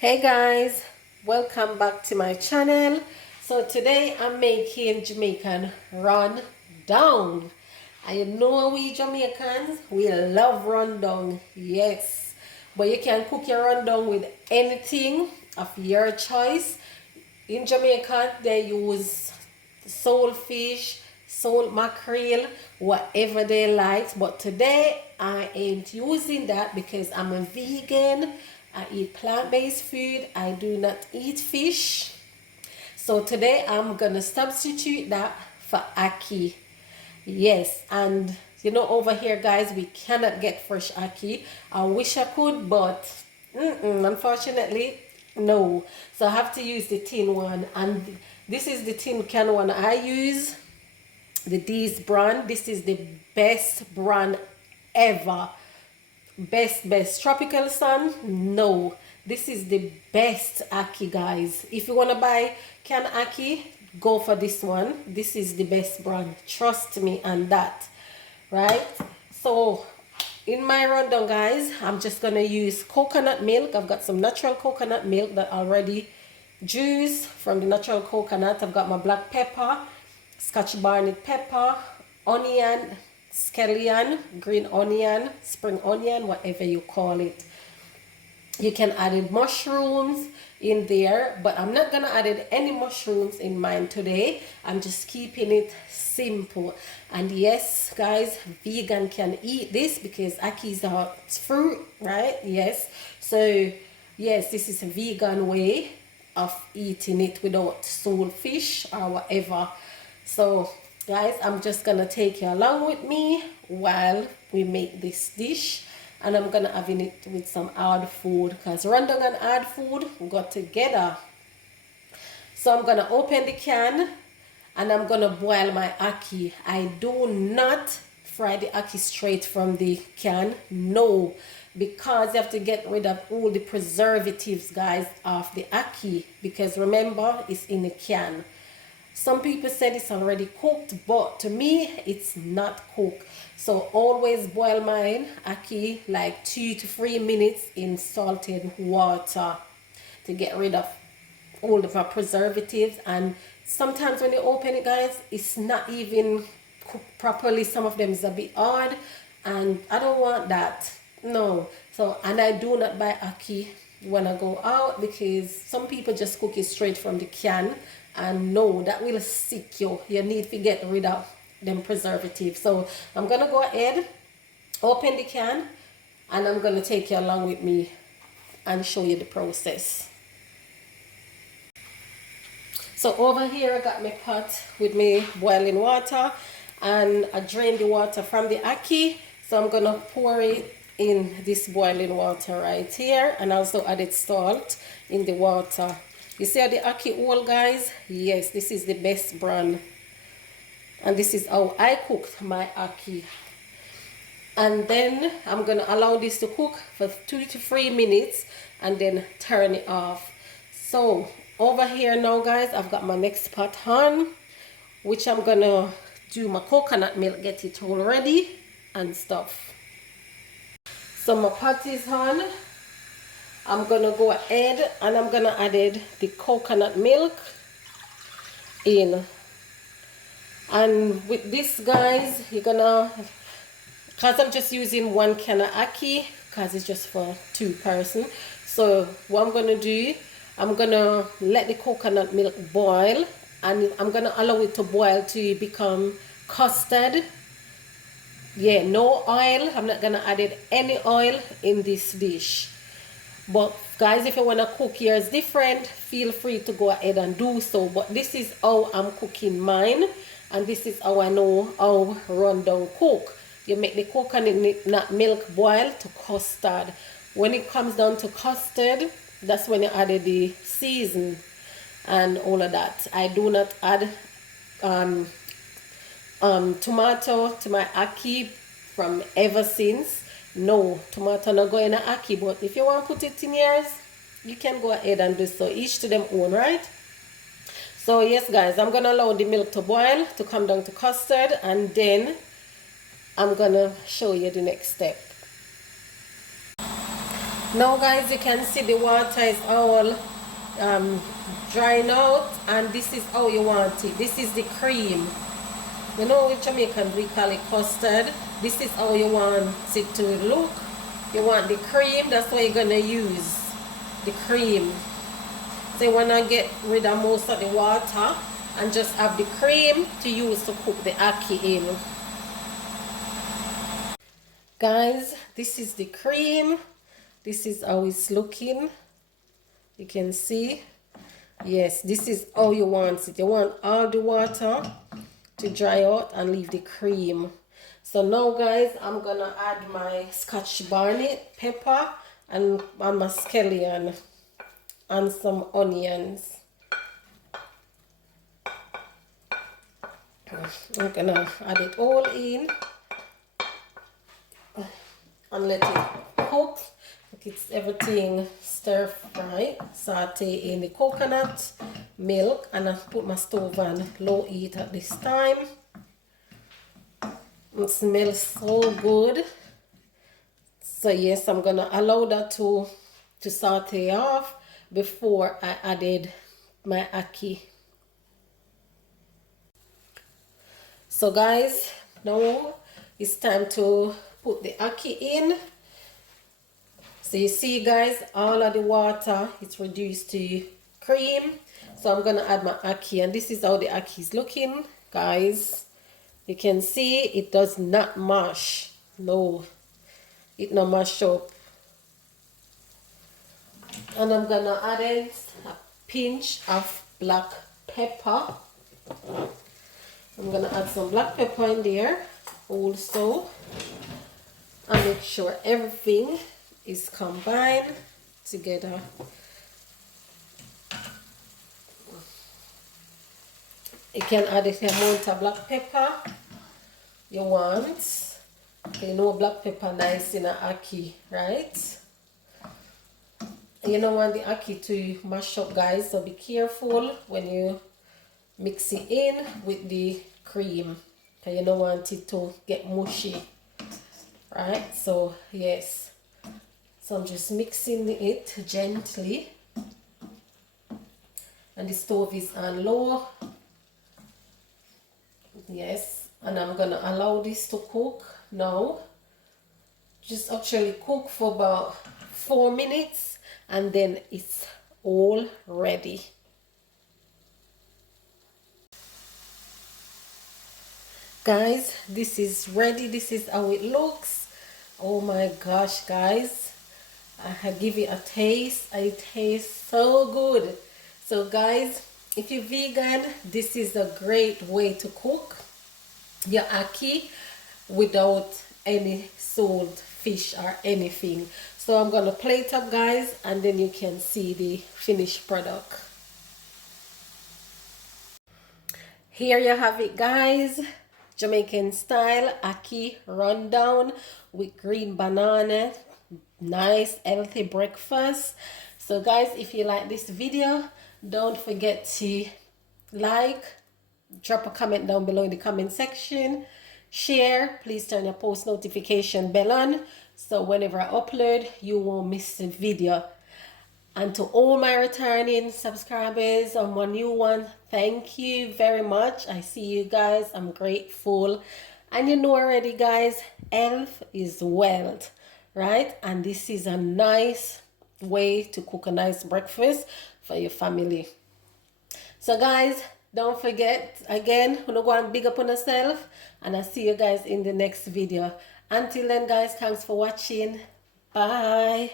Hey guys, welcome back to my channel. So today I'm making Jamaican rundown. And you know we Jamaicans, we love rundown, yes. But you can cook your rundown with anything of your choice. In Jamaica, they use soul fish, soul mackerel, whatever they like. But today, I ain't using that because I'm a vegan. I eat plant-based food. I do not eat fish. So today, I'm going to substitute that for ackee. Yes, and you know, over here, guys, we cannot get fresh ackee. I wish I could, but unfortunately, no. So I have to use the tin one, and this is the tin can one I use. The D's brand. This is the best brand ever. Best tropical sun, no, this is the best ackee, guys. If you want to buy can ackee, go for this one. This is the best brand, trust me on that, right? So in my rundown, guys, I'm just gonna use coconut milk. I've got some natural coconut milk that already juice from the natural coconut. I've got my black pepper, scotch bonnet pepper, onion, scallion, green onion, spring onion, whatever you call it. You can add in mushrooms in there, but I'm not gonna add in any mushrooms in mine today. I'm just keeping it simple. And yes, guys, vegan can eat this because ackee are fruit, right? Yes. So yes, this is a vegan way of eating it without soul fish or whatever. So guys, I'm just gonna take you along with me while we make this dish, and I'm gonna have it with some hard food because rundown and hard food go together. So I'm gonna open the can and I'm gonna boil my ackee. I do not fry the ackee straight from the can, no, because you have to get rid of all the preservatives, guys, of the ackee, because remember, it's in a can. Some people said it's already cooked, but to me, it's not cooked. So always boil mine, ackee, like 2 to 3 minutes in salted water to get rid of all the preservatives. And sometimes when you open it, guys, it's not even cooked properly. Some of them is a bit hard, and I don't want that. No. So, and I do not buy ackee when I go out because some people just cook it straight from the can, and no, that will sick you. You need to get rid of them preservatives. So I'm gonna go ahead, open the can, and I'm gonna take you along with me and show you the process. So over here I got my pot with me boiling water, and I drained the water from the ackee. So I'm gonna pour it in this boiling water right here, and also added salt in the water. You see how the ackee oil, guys? Yes, this is the best brand. And this is how I cooked my ackee. And then I'm gonna allow this to cook for 2 to 3 minutes and then turn it off. So over here now, guys, I've got my next pot on, which I'm gonna do my coconut milk, get it all ready and stuff. So my pot is on. I'm gonna go ahead and I'm gonna add the coconut milk in. And with this, guys, you're gonna, because I'm just using 1 can of ackee because it's just for 2 person. So what I'm gonna do, I'm gonna let the coconut milk boil, and I'm gonna allow it to boil to become custard. Yeah, no oil. I'm not gonna add any oil in this dish. But guys, if you want to cook yours different, feel free to go ahead and do so. But this is how I'm cooking mine, and this is how I know how rundown cook. You make the coconut milk boil to custard. When it comes down to custard, that's when you add the season and all of that. I do not add tomato to my ackee from ever since. No, tomato not going in ackee, but if you want to put it in yours, you can go ahead and do so. Each to them own, right? So yes, guys, I'm gonna allow the milk to boil to come down to custard, and then I'm gonna show you the next step. Now guys, you can see the water is all drying out, and this is how you want it. This is the cream. You know, with Jamaican we call it custard. This is how you want it to look. You want the cream, that's what you're gonna use, the cream. So you wanna get rid of most of the water and just have the cream to use to cook the ackee in. Guys, this is the cream. This is how it's looking. You can see. Yes, this is how you want it. You want all the water to dry out and leave the cream. So now guys, I'm gonna add my scotch bonnet pepper and my scallion and some onions. I'm gonna add it all in and let it cook. It's everything stir fry, saute in the coconut milk, and I put my stove on low heat at this time. It smells so good. So yes, I'm gonna allow that to saute off before I added my ackee. So guys, now it's time to put the ackee in. So you see guys, all of the water is reduced to cream. So I'm gonna add my ackee, and this is how the ackee is looking, guys. You can see it does not mash. No, it not mash up. And I'm gonna add in a pinch of black pepper. I'm gonna add some black pepper in there also, and make sure everything is combined together. You can add the amount of black pepper you want. You know black pepper nice in a ackee, right? You don't want the ackee to mash up guys, so be careful when you mix it in with the cream, because you don't want it to get mushy, right? So yes, so I'm just mixing it gently, and the stove is on low. Yes, and I'm gonna allow this to cook now. Just actually cook for about 4 minutes, and then it's all ready. Guys, this is ready. This is how it looks. Oh my gosh guys, I give it a taste. It tastes so good. So guys, if you're vegan, this is a great way to cook your ackee without any salt fish or anything. So I'm gonna plate up guys, and then you can see the finished product. Here you have it guys, Jamaican style ackee rundown with green banana. Nice healthy breakfast. So guys, if you like this video, don't forget to like, drop a comment down below in the comment section, share, please turn your post notification bell on, so whenever I upload you won't miss the video. And to all my returning subscribers and my new one, thank you very much. I see you guys, I'm grateful. And you know already guys, health is wealth, right? And this is a nice way to cook a nice breakfast for your family. So guys, don't forget, again, you know, go and big up on yourself, and I'll see you guys in the next video. Until then guys, thanks for watching. Bye.